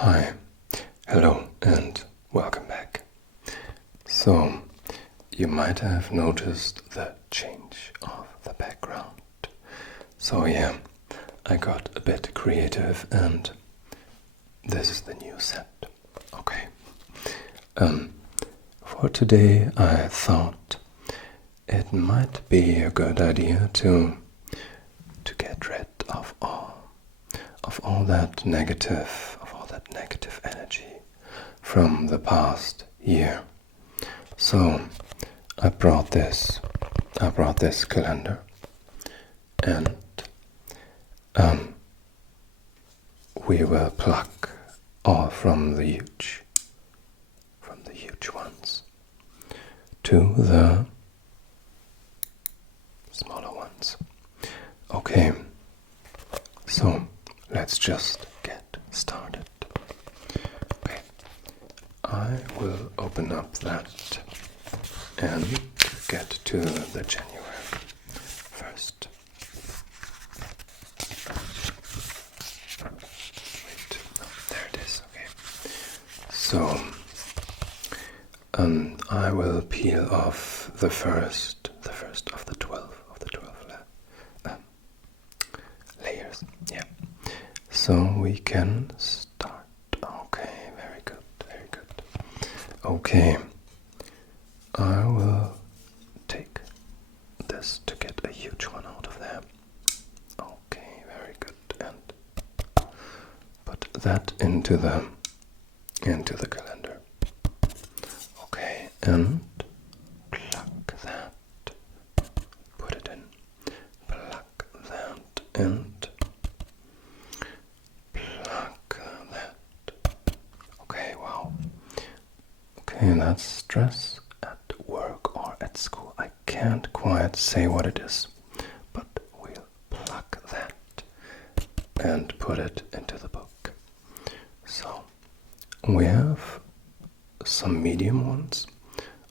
Hi, hello, and welcome back. So, you might have noticed the change of the background. So, yeah, I got a bit creative, and this is the new set. Okay. For today, I thought it might be a good idea to get rid of all that negative energy from the past year. So I brought this calendar, and we will pluck all from the huge ones to the smaller ones. Okay, so let's just get started. Okay, I will open up that and get to the January first. Wait, there it is. Okay, so I will peel off the first of the 12 layers. Yeah. So we can start. Okay, very good, very good. Okay, I will take this to get a huge one out of there. Okay, very good, and put that into the calendar. Okay, and pluck that. Put it in. Pluck that and pluck that. Okay, wow. Okay, that's stress at work or at school. I can't quite say what it is, but we'll pluck that and put it into the book. So we have some medium ones.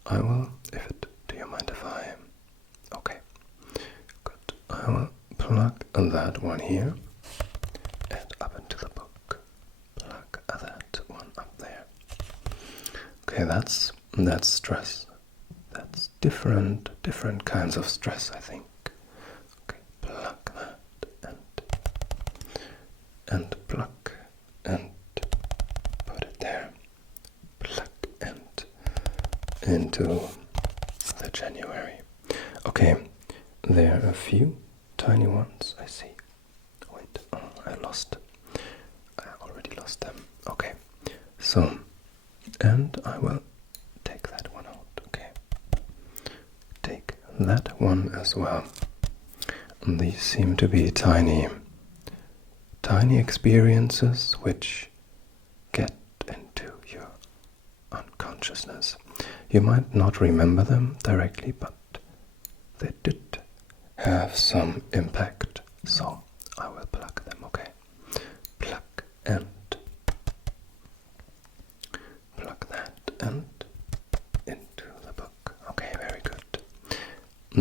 I will, do you mind if I, okay, good. I will pluck that one here and up into the book. Pluck that one up there. Okay, that's stress. That's different kinds of stress, I think. Okay, pluck that and pluck and put it there. Pluck and into the January. Okay, there are a few tiny ones, I see. Wait, I already lost them. Okay, so, and I will take that one out, okay. Take that one as well. And these seem to be tiny experiences which get into your unconsciousness. You might not remember them directly, but they did have some impact, so I will pluck them, okay? Pluck and pluck that and into the book. Okay, very good.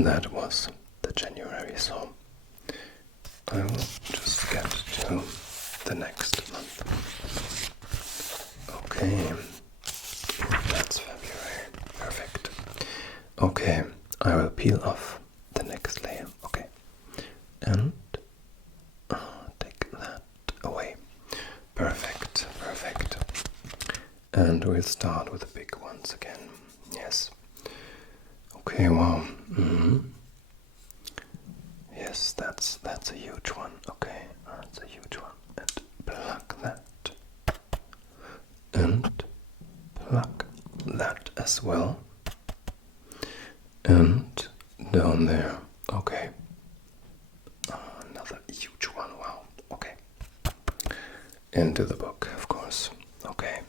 That was the January, so I will just get to the next month. Okay, that's February. Perfect. Okay, I will peel off the next layer. Okay, and take that away. Perfect, perfect. And we'll start with the big ones again. Yes. Okay, wow. Yes, that's a huge one. Okay, that's a huge one. And pluck that. And pluck that as well. And down there. Okay. Another huge one. Wow. Okay. Into the book, of course. Okay.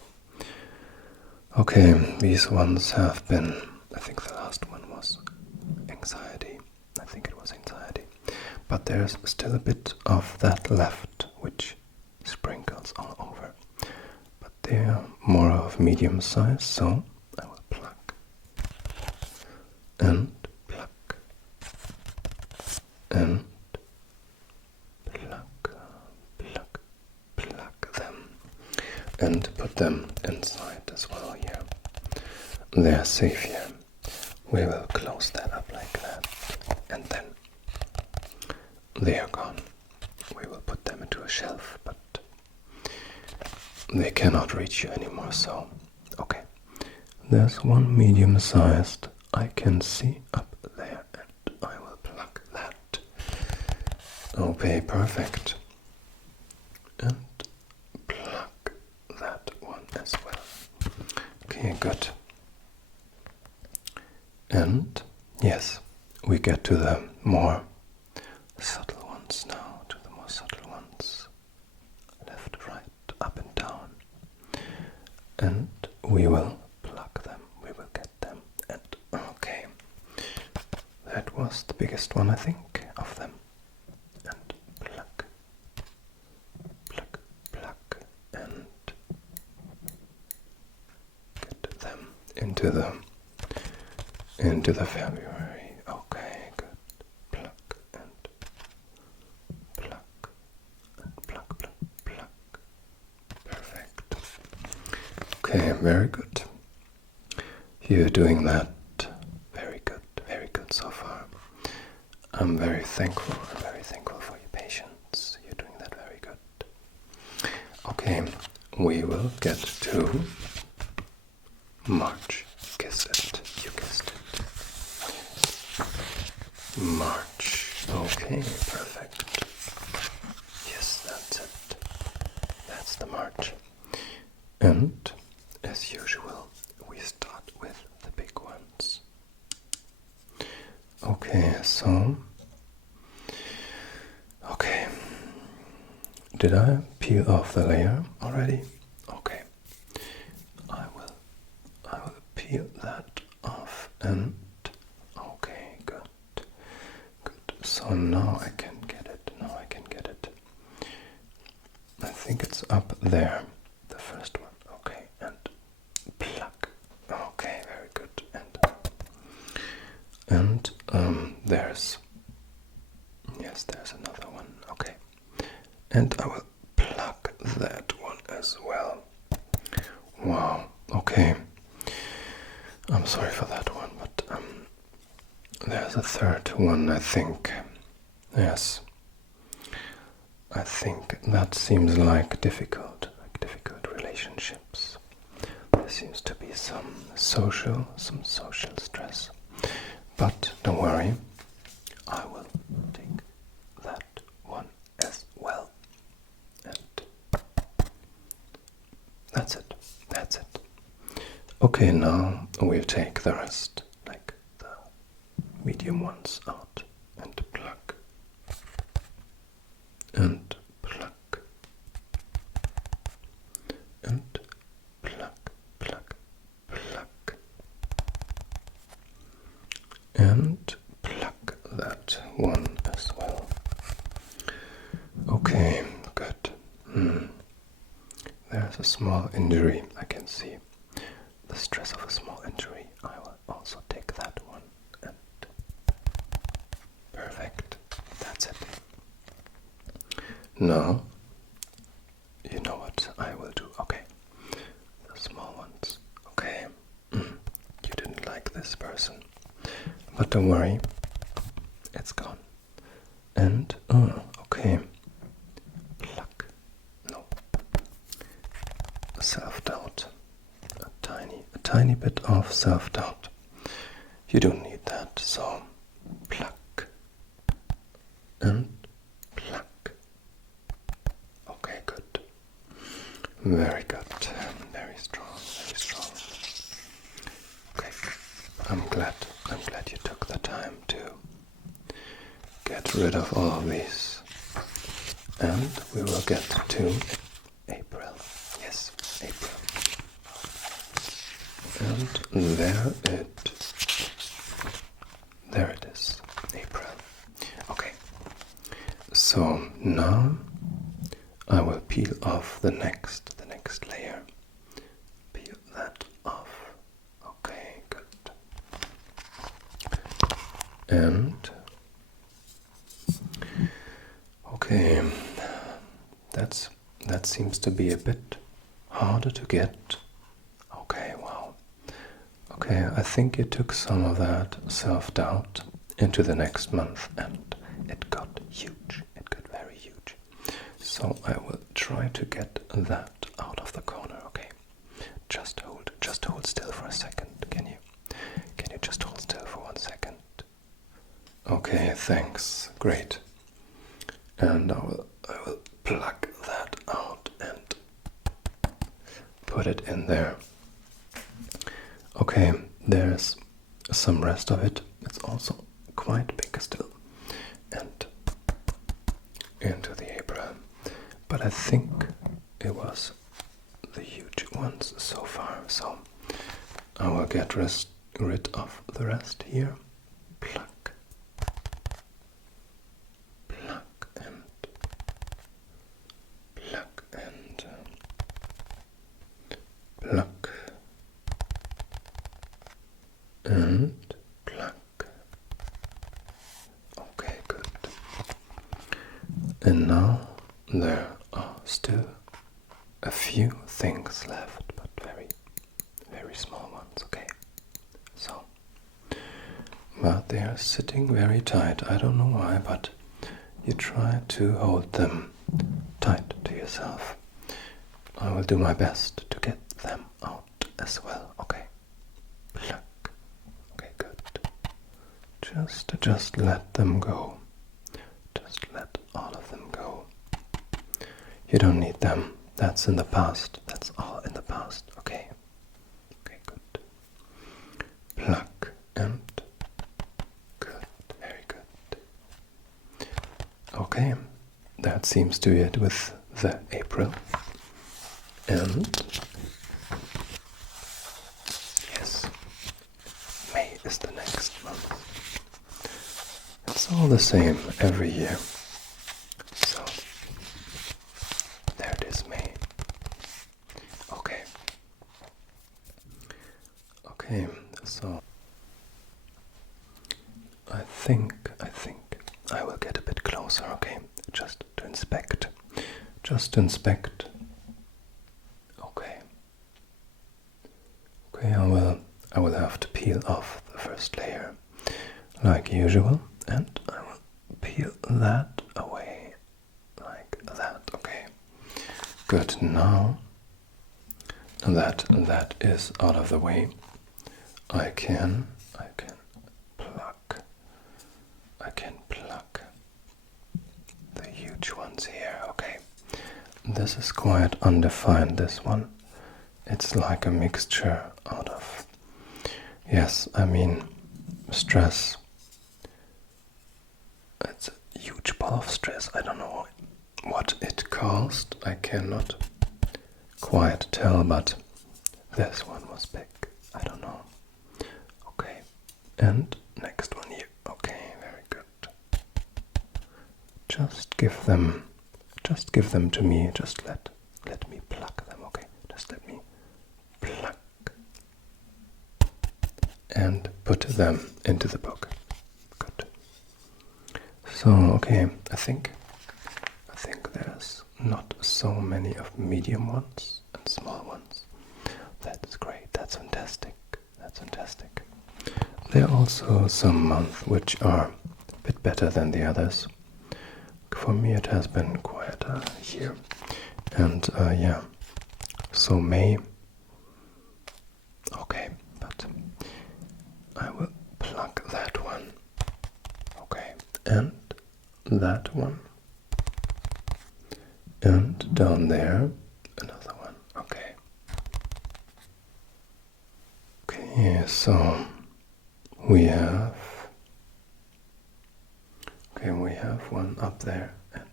Okay, these ones have been, I think the last one was anxiety. I think it was anxiety. But there's still a bit of that left, which sprinkles all over. But they're more of medium size, so I will pluck and pluck and pluck them. and put them inside as well here. They're safe here. We will close that up like that, and then they are gone. We will put them into a shelf, but they cannot reach you anymore, so okay. There's one medium-sized I can see up there, and I will pluck that. Okay, perfect. And pluck that one as well. Okay, good. And yes, we get to the more subtle ones now, to the more subtle ones. Left, right, up and down. And we will pluck them, we will get them. And okay, that was the biggest one, I think, of them. And pluck, pluck, pluck, and get them into the February. Okay, good. Pluck and pluck and pluck, pluck, pluck. Perfect. Okay, very good. You're doing that very good so far. I'm very thankful for your patience. You're doing that very good. Okay, we will get to March. Guess it. You guessed it. March. Okay, perfect. Yes, that's it. That's the March. And as usual, we start with the big ones. Okay, so okay. Did I peel off the layer already? Okay. I will peel that off, and okay, good. So now I can get it. I think it's up there, the first one. Okay, and pluck. Okay, very good. And there's another one. Okay, and I will pluck that one as well. Wow. Okay. I'm sorry for that one, but there's a third one, I think. Yes. I think that seems like difficult relationships. There seems to be some social stress. But don't worry, I will take that one as well. And that's it. Okay, now we'll take the rest, like the medium ones, out and pluck. And pluck. And pluck, pluck, pluck. And pluck that one as well. Okay, good. There's a small injury, I can see. The stress of a small injury. I will also take that one. And perfect. That's it. Now, you know what I will do. Okay. The small ones. Okay. You didn't like this person. But don't worry. It's gone. And, okay. Pluck. No. Self-doubt. A tiny bit of self-doubt. You don't need that, so pluck and pluck. Okay, good. Very good. Very strong. Okay. I'm glad you took the time to get rid of all of these. And we will get to April. Yes, April. And there it is, April. Okay, so now I will peel off the next layer. Peel that off. Okay, good. And okay, that seems to be a bit harder to get. Okay, wow. Okay, I think you took some of that self-doubt into the next month, and it got huge. It got very huge. So I will try to get that out of the corner, okay? Just hold still for a second. Can you just hold still for 1 second? Okay, thanks. Great. And I will pluck that out and put it in there. Okay, there's some rest of it. It's also quite big still. And into the April. But I think it was the huge ones so far. So I will get rid of the rest here. Pluck. Pluck and pluck and pluck and pluck. Okay, good. And now there are still a few things left, but very, very small ones, okay? So, but they are sitting very tight. I don't know why, but you try to hold them tight to yourself. I will do my best to get them out as well, okay? Pluck. Okay, good. Just let them go. Just let all of them go. You don't need them. That's in the past. That's all in the past, okay? Okay, good. Pluck and good. Very good. Okay, that seems to be it with the April. And yes, May is the next month. It's all the same every year. So there it is, May. Okay. Okay, so I think I will get a bit closer, okay? Just to inspect. Okay. Okay, I will have to peel off the first layer like usual, and I will peel that away like that, okay? Good, now that is out of the way, I can pluck the huge ones here, okay? This is quite undefined, this one. It's like a mixture out of, yes, I mean, stress. It's a huge ball of stress. I don't know what it caused. I cannot quite tell, but this one was big. I don't know. Okay, and next one here. Okay, very good. Just give them to me. Just let me pluck them. Okay, just let me pluck and put them into the book. Good. So okay, I think there's not so many of medium ones and small ones. That's great. That's fantastic. That's fantastic. There are also some months which are a bit better than the others. For me, it has been quite a year, and yeah. So May. Okay, but I will pluck that one. Okay, and that one. And down there, another one. Okay. Okay, so we have one up there, and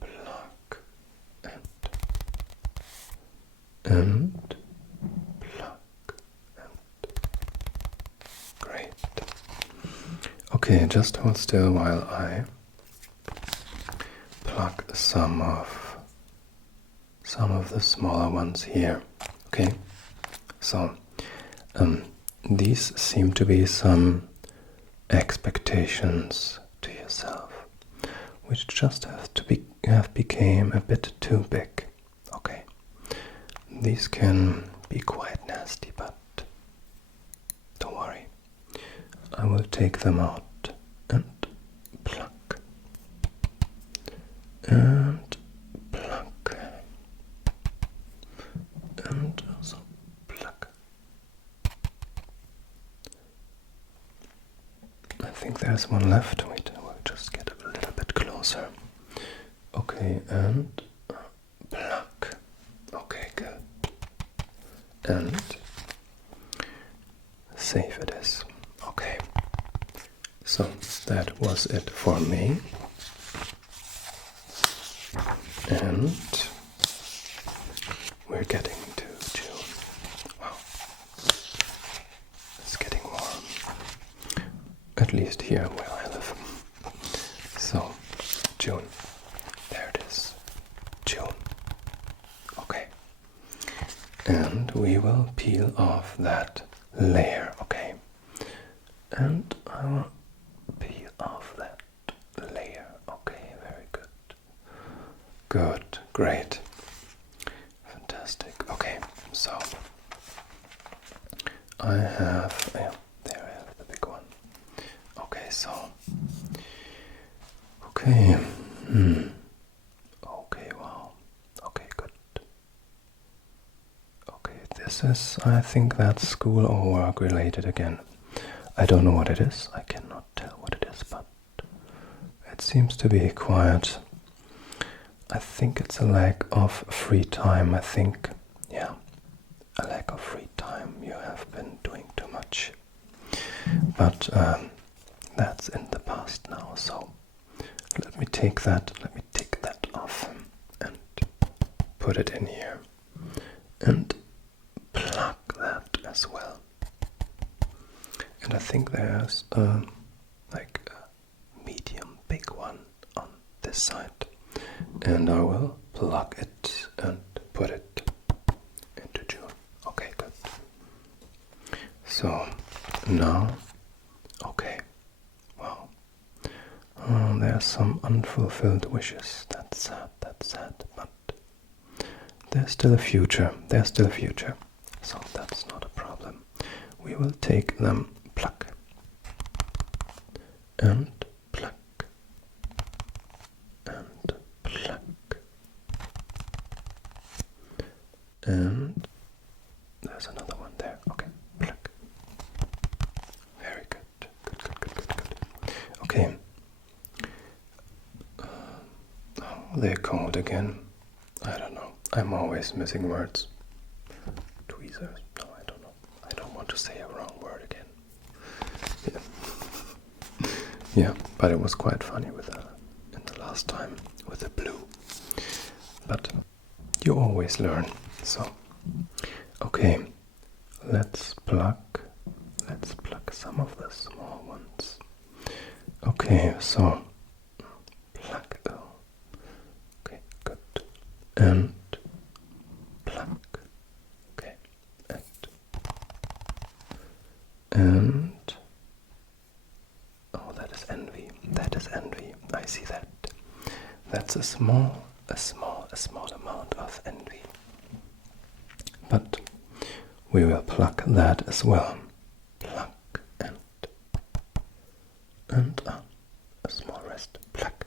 pluck and pluck and great. Okay, just hold still while I pluck some of the smaller ones here. Okay, so these seem to be some expectations to yourself, which just have became a bit too big. Okay, these can be quite nasty, but don't worry. I will take them out and pluck and pluck and also pluck. I think there's one left. Wait, we'll just get a little bit closer. Okay, and pluck. Okay, good. And safe it is. Okay. So that was it for me. And we're getting to June. Wow. It's getting warm. At least here where I live. So, June. There it is. June. Okay. And we will peel off that layer, okay? And I will peel off that layer. Okay, very good. Good, great. Fantastic. Okay, so I have, there I have the big one. Okay, so, okay, okay, wow, okay, good. Okay, this is, I think that's school or work related again. I don't know what it is, I cannot tell what it is, but it seems to be quiet. I think it's a lack of free time, I think, yeah, a lack of free time. You have been doing too much. But that's in the past now, so let me take that off and put it in here and pluck that as well. And I think there's like a medium big one on this side, and I will pluck it and put it into June. Okay, good. So now, okay, wow. Oh, there's some unfulfilled wishes. That's sad, but there's still a future. So that's not a problem. We will take them, pluck and pluck and pluck, and there's another one there. Okay, pluck. Very good. Good. Okay. They're cold again. I don't know. I'm always missing words. Tweezers? No, I don't know. I don't want to say a wrong word again. Yeah, but it was quite funny with in the last time with the blue. But you always learn. So, okay, let's pluck some of the small ones. Okay, so pluck. Okay, good. And pluck. Okay, and oh, that is envy. I see that. That's a small amount of envy. But we will pluck that as well. Pluck and a small rest. Pluck.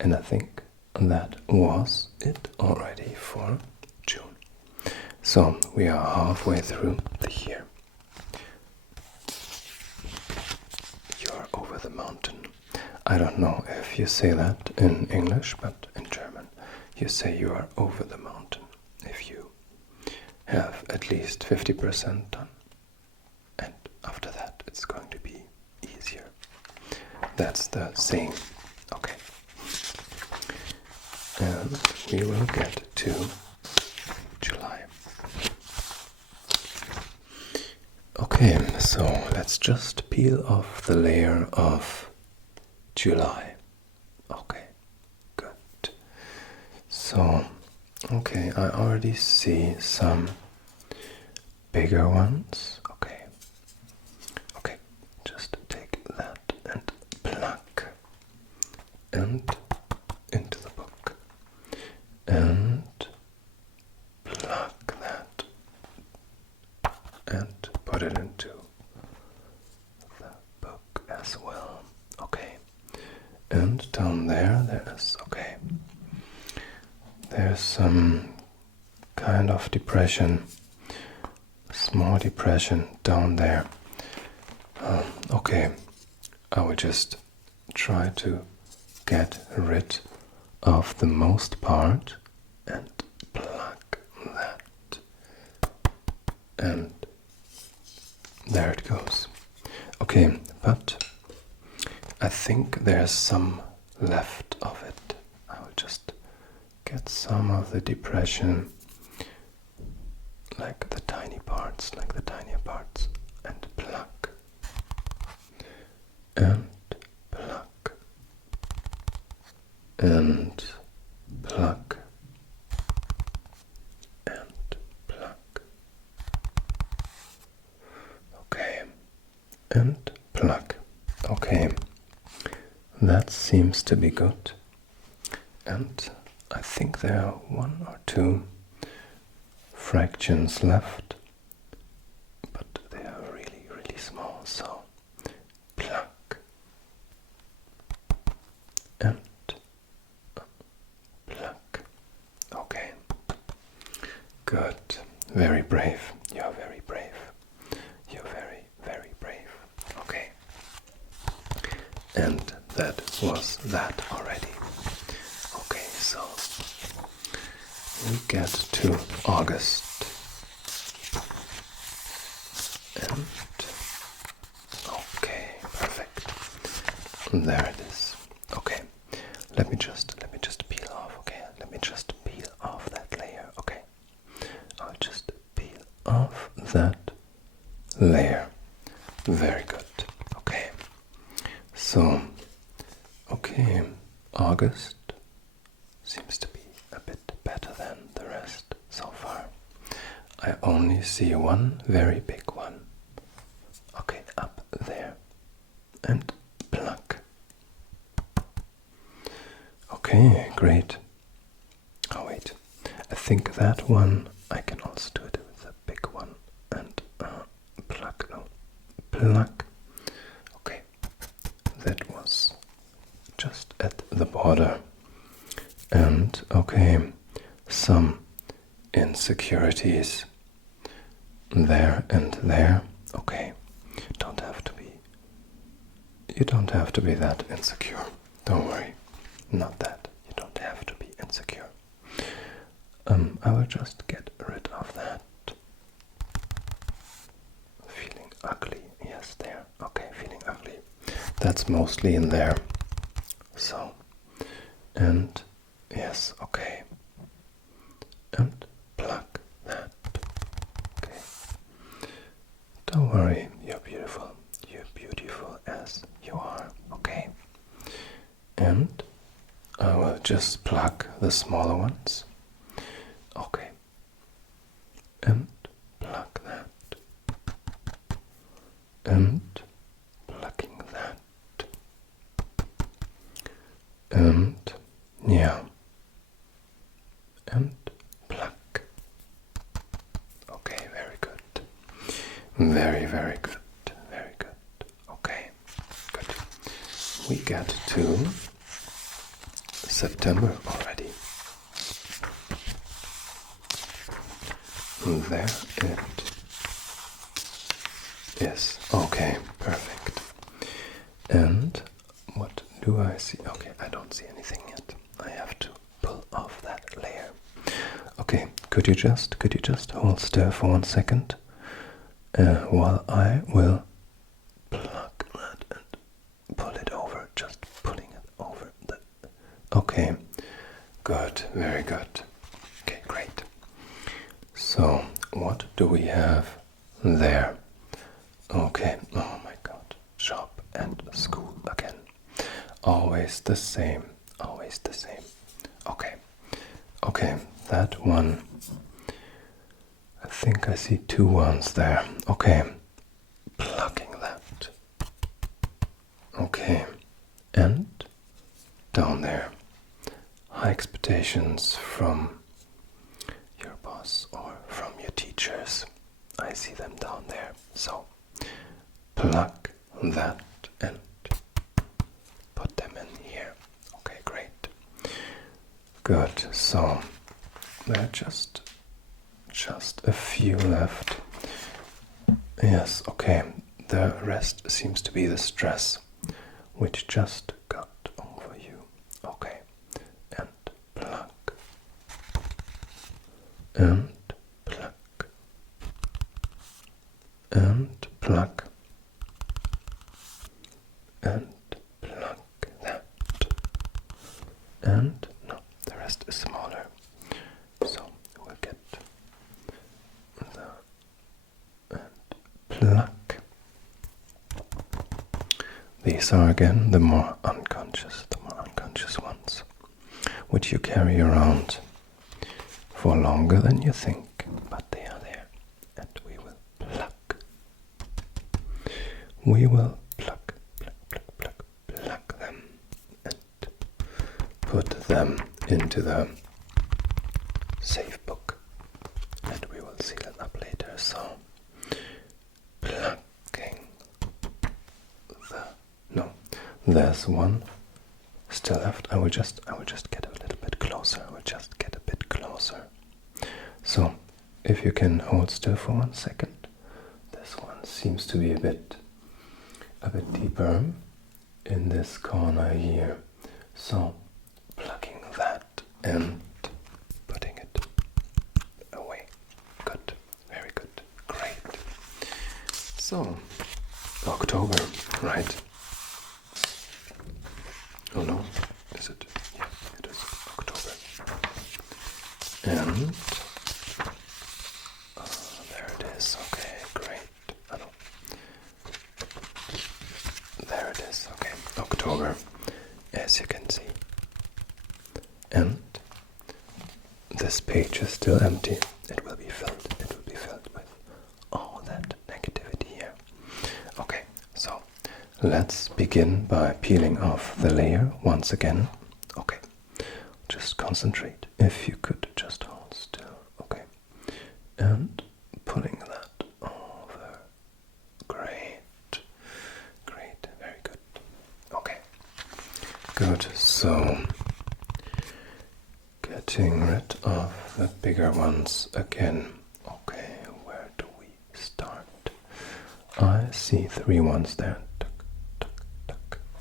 And I think that was it already for June. So we are halfway through the year. You're over the mountain. I don't know if you say that in English, but in German you say you are over the mountain if you have at least 50% done. And after that it's going to be easier. That's the saying. Okay. And we will get to July. Okay, so let's just peel off the layer of July. Okay, good. So, okay, I already see some bigger ones. Okay, just take that and pluck and into the book and there's some kind of depression, small depression down there. Okay, I will just try to get rid of the most part and pluck that. And there it goes. Okay, but I think there's some left of it. I will just get some of the depression, like the tinier parts, and pluck. And pluck. And pluck. And pluck. Okay. And pluck. Okay. That seems to be good. And I think there are 1 or 2 fractions left, but they are really, really small, so pluck and pluck. Okay, good. Very brave. You're very brave. You're very, very brave. Okay. And that was that already. Okay, so we get to August. And okay, perfect. There it is. Okay. Let me just peel off, okay? Let me just peel off that layer, okay? I'll just peel off that layer. Very good. Okay. So, okay, August seems to be a bit better than the rest so far. I only see one very big one. Okay, up there. And pluck. Okay, great. Oh wait, I think that one I can also do it with a big one. And pluck, no, pluck. Okay, that was just at the border. And okay, some insecurities there and there. Okay, you don't have to be that insecure. Don't worry, not that. You don't have to be insecure. I will just get rid of that. Feeling ugly, yes, there. Okay, feeling ugly. That's mostly in there. So, and yes, okay. And pluck that. Okay. Don't worry, you're beautiful. You're beautiful as you are, okay? And I will just pluck the smaller ones. Okay. And pluck that. And plucking that. And yeah. And pluck. Okay, very good. Very, very good. Very good. Okay, good. We get to September already. There it is. Okay, perfect. And what do I see? Okay, I don't see anything yet. I have to pull off that layer. Okay, could you just hold still for 1 second while I will pluck that and pull it over, just pulling it over the. Okay, good, very good. Okay, great. So, what do we have there? Okay, oh my god, shop and school again. Always the same, always the same. Okay, okay, that one. I think I see 2 ones there. Okay, plucking that. Okay, and down there. High expectations from your boss or from your teachers. I see them down there. So, pluck that and put them in here. Okay, great. Good. So, there are just a few left. Yes, okay. The rest seems to be the stress which just got over you. Okay. And pluck. And pluck. And pluck. And pluck that. And no, the rest is smaller. So we'll get the and pluck. These are again the more unconscious ones, which you carry around for longer than you think, but they are there, and we will pluck. We will pluck, pluck, pluck, pluck, pluck them, and put them into the safe book, and we will seal it up later. So, plucking no, there's one still left. I will just get a little bit closer. I will just get a bit closer. So, if you can hold still for 1 second, this one seems to be a bit deeper in this corner here. So, plucking that and putting it away. Good, very good, great. So, October, right? Oh no, is it? Yeah, it is October. And there it is. Okay, great. Oh, no. There it is. Okay, October, as you can see. And this page is still empty. It will be filled. It will be filled with all that negativity here. Okay, so let's begin by peeling off the layer once again. Okay, just concentrate. If you could just hold still. Okay, and pulling that over. Great, great, very good. Okay, good. So getting rid of the bigger ones again. Okay, where do we start? I see 3 ones there.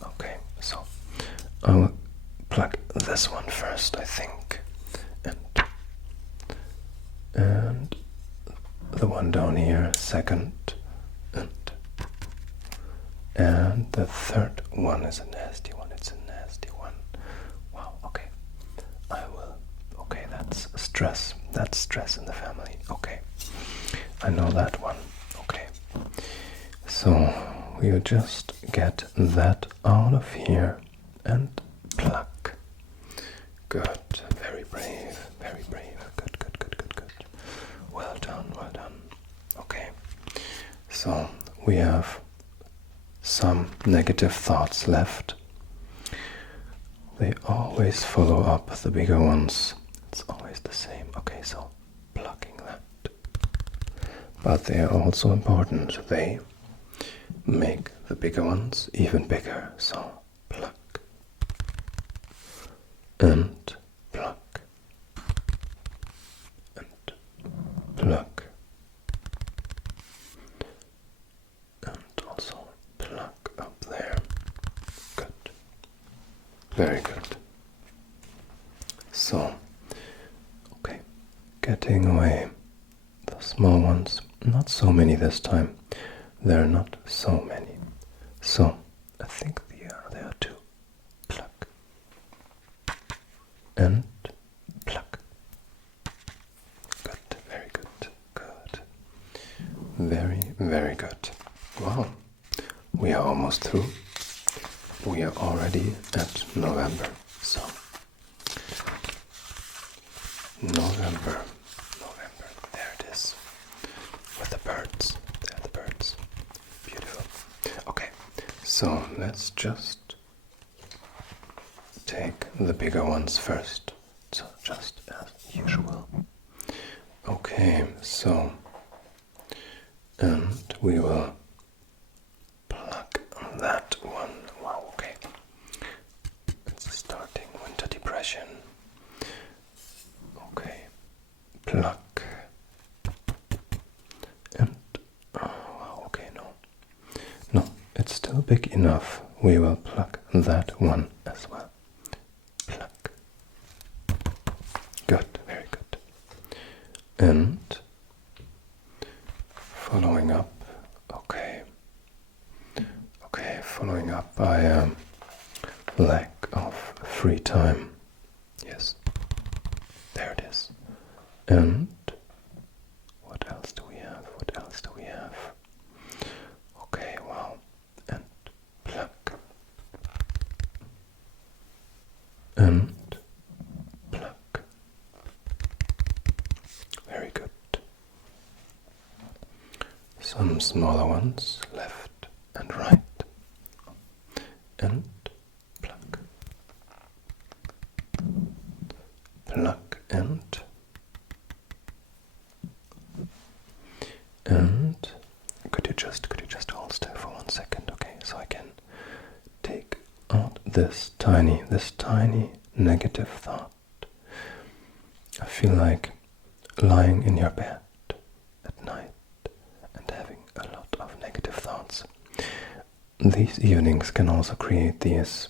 Okay, so I will pluck this one first, I think, and the one down here second, and the third one is a nasty one. It's a nasty one. Wow. Okay, I will. Okay, that's stress. That's stress in the family. Okay, I know that one. Okay, so we'll just get that out of here and pluck. Good, very brave, very brave. Good, good, good, good, good. Well done, well done. Okay, so we have some negative thoughts left. They always follow up the bigger ones. It's always the same. Okay, so plucking that. But they are also important. They make the bigger ones even bigger. So pluck and pluck and pluck and also pluck up there. Good. Very good. So, okay, getting away the small ones. Not so many this time. There are not so many. So, I think there are 2. Pluck and pluck. Good, very good, good. Very, very good. Wow, we are almost through. We are already at November, so November, there it is, with the birds, there are the birds, beautiful. Okay, so let's just take the bigger ones first, so just as usual. Okay, so, and we will pluck that one. Wow, okay. It's starting winter depression. Okay, pluck. And, oh, okay, no, it's still big enough. We will pluck that one as well. Pluck. Good, very good. And following up, okay, following up by lack of free time. Yes, there it is. And what else do we have? What else do we have? Okay, wow. And pluck. And pluck. Very good. Some smaller ones, left and right. And pluck. Pluck and could you just hold still for 1 second, okay? So I can take out this tiny negative thought. I feel like lying in your bed at night and having a lot of negative thoughts. These evenings can also create these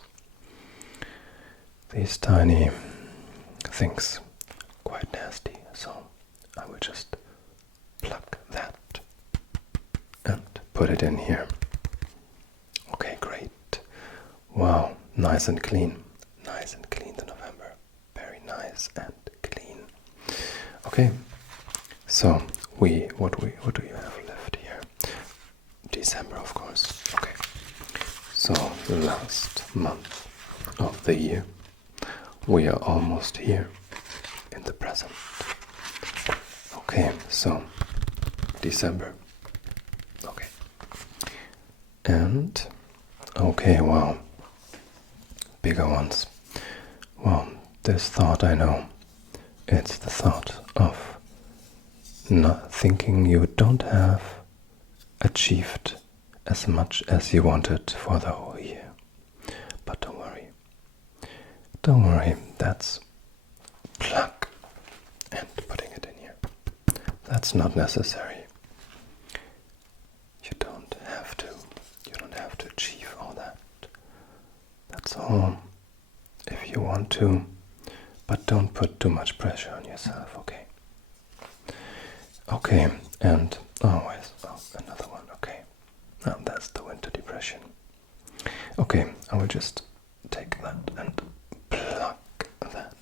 tiny things, quite nasty. So I will just pluck that and put it in here. Okay, great. Wow, nice and clean. Nice and clean the November. Very nice and clean. Okay, so what do you have left here? December, of course. Okay, so the last month of the year. We are almost here in the present. Okay, so December. Okay. And okay, wow. Bigger ones. Well, this thought, I know. It's the thought of not thinking you don't have achieved as much as you wanted for the whole year. But don't worry. Don't worry, that's pluck and putting it in here. That's not necessary. You don't have to achieve all that. That's all if you want to, but don't put too much pressure on yourself, okay? Okay, and always, another one, okay. Now that's the winter depression. Okay, I will just take that and pluck that.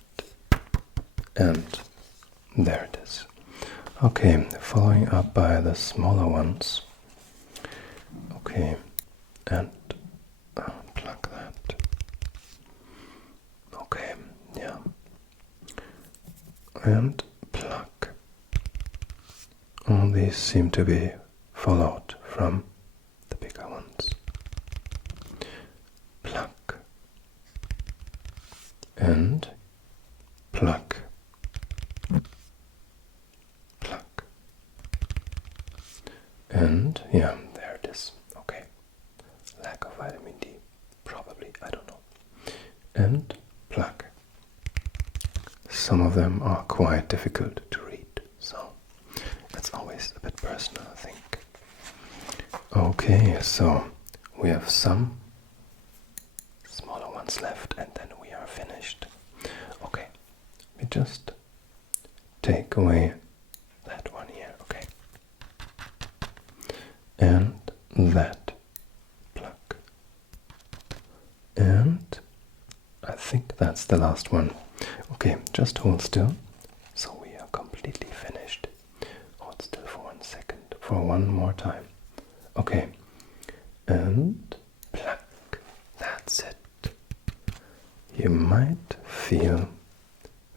And there it is. Okay, following up by the smaller ones. Okay, and pluck that. Okay, yeah. And pluck. All these seem to be followed from the bigger ones. Pluck. And pluck. Pluck. And yeah, there it is. Okay. Lack of vitamin D. Probably, I don't know. And pluck. Some of them are quite difficult to read, so it's always a bit personal, I think. Okay, so we have some smaller ones left and then we are finished. Okay, we just take away that one here, okay? And that pluck. And I think that's the last one. Okay, just hold still. So we are completely finished. Hold still for 1 second, for one more time. Okay, and pluck. That's it. You might feel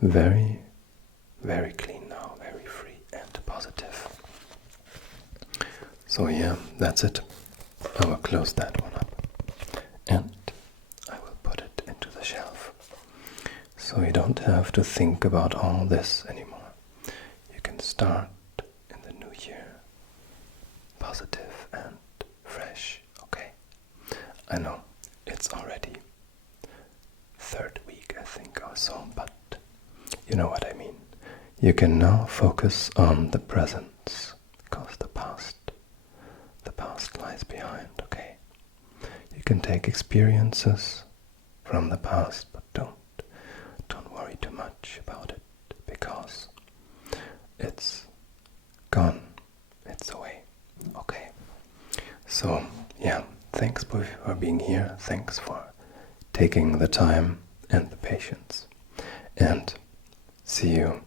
very, very clean now, very free and positive. So yeah, that's it. I will close that one up and I will put it into the shelf. So you don't have to think about all this anymore. You can start in the new year positive and fresh, okay? I know it's already 3rd week, I think, or so, but you know what I mean. You can now focus on the present, because the past lies behind, okay? You can take experiences from the past, but don't worry too much about it, because it's gone, it's away, okay? So, yeah, thanks for being here, thanks for taking the time and the patience, and see you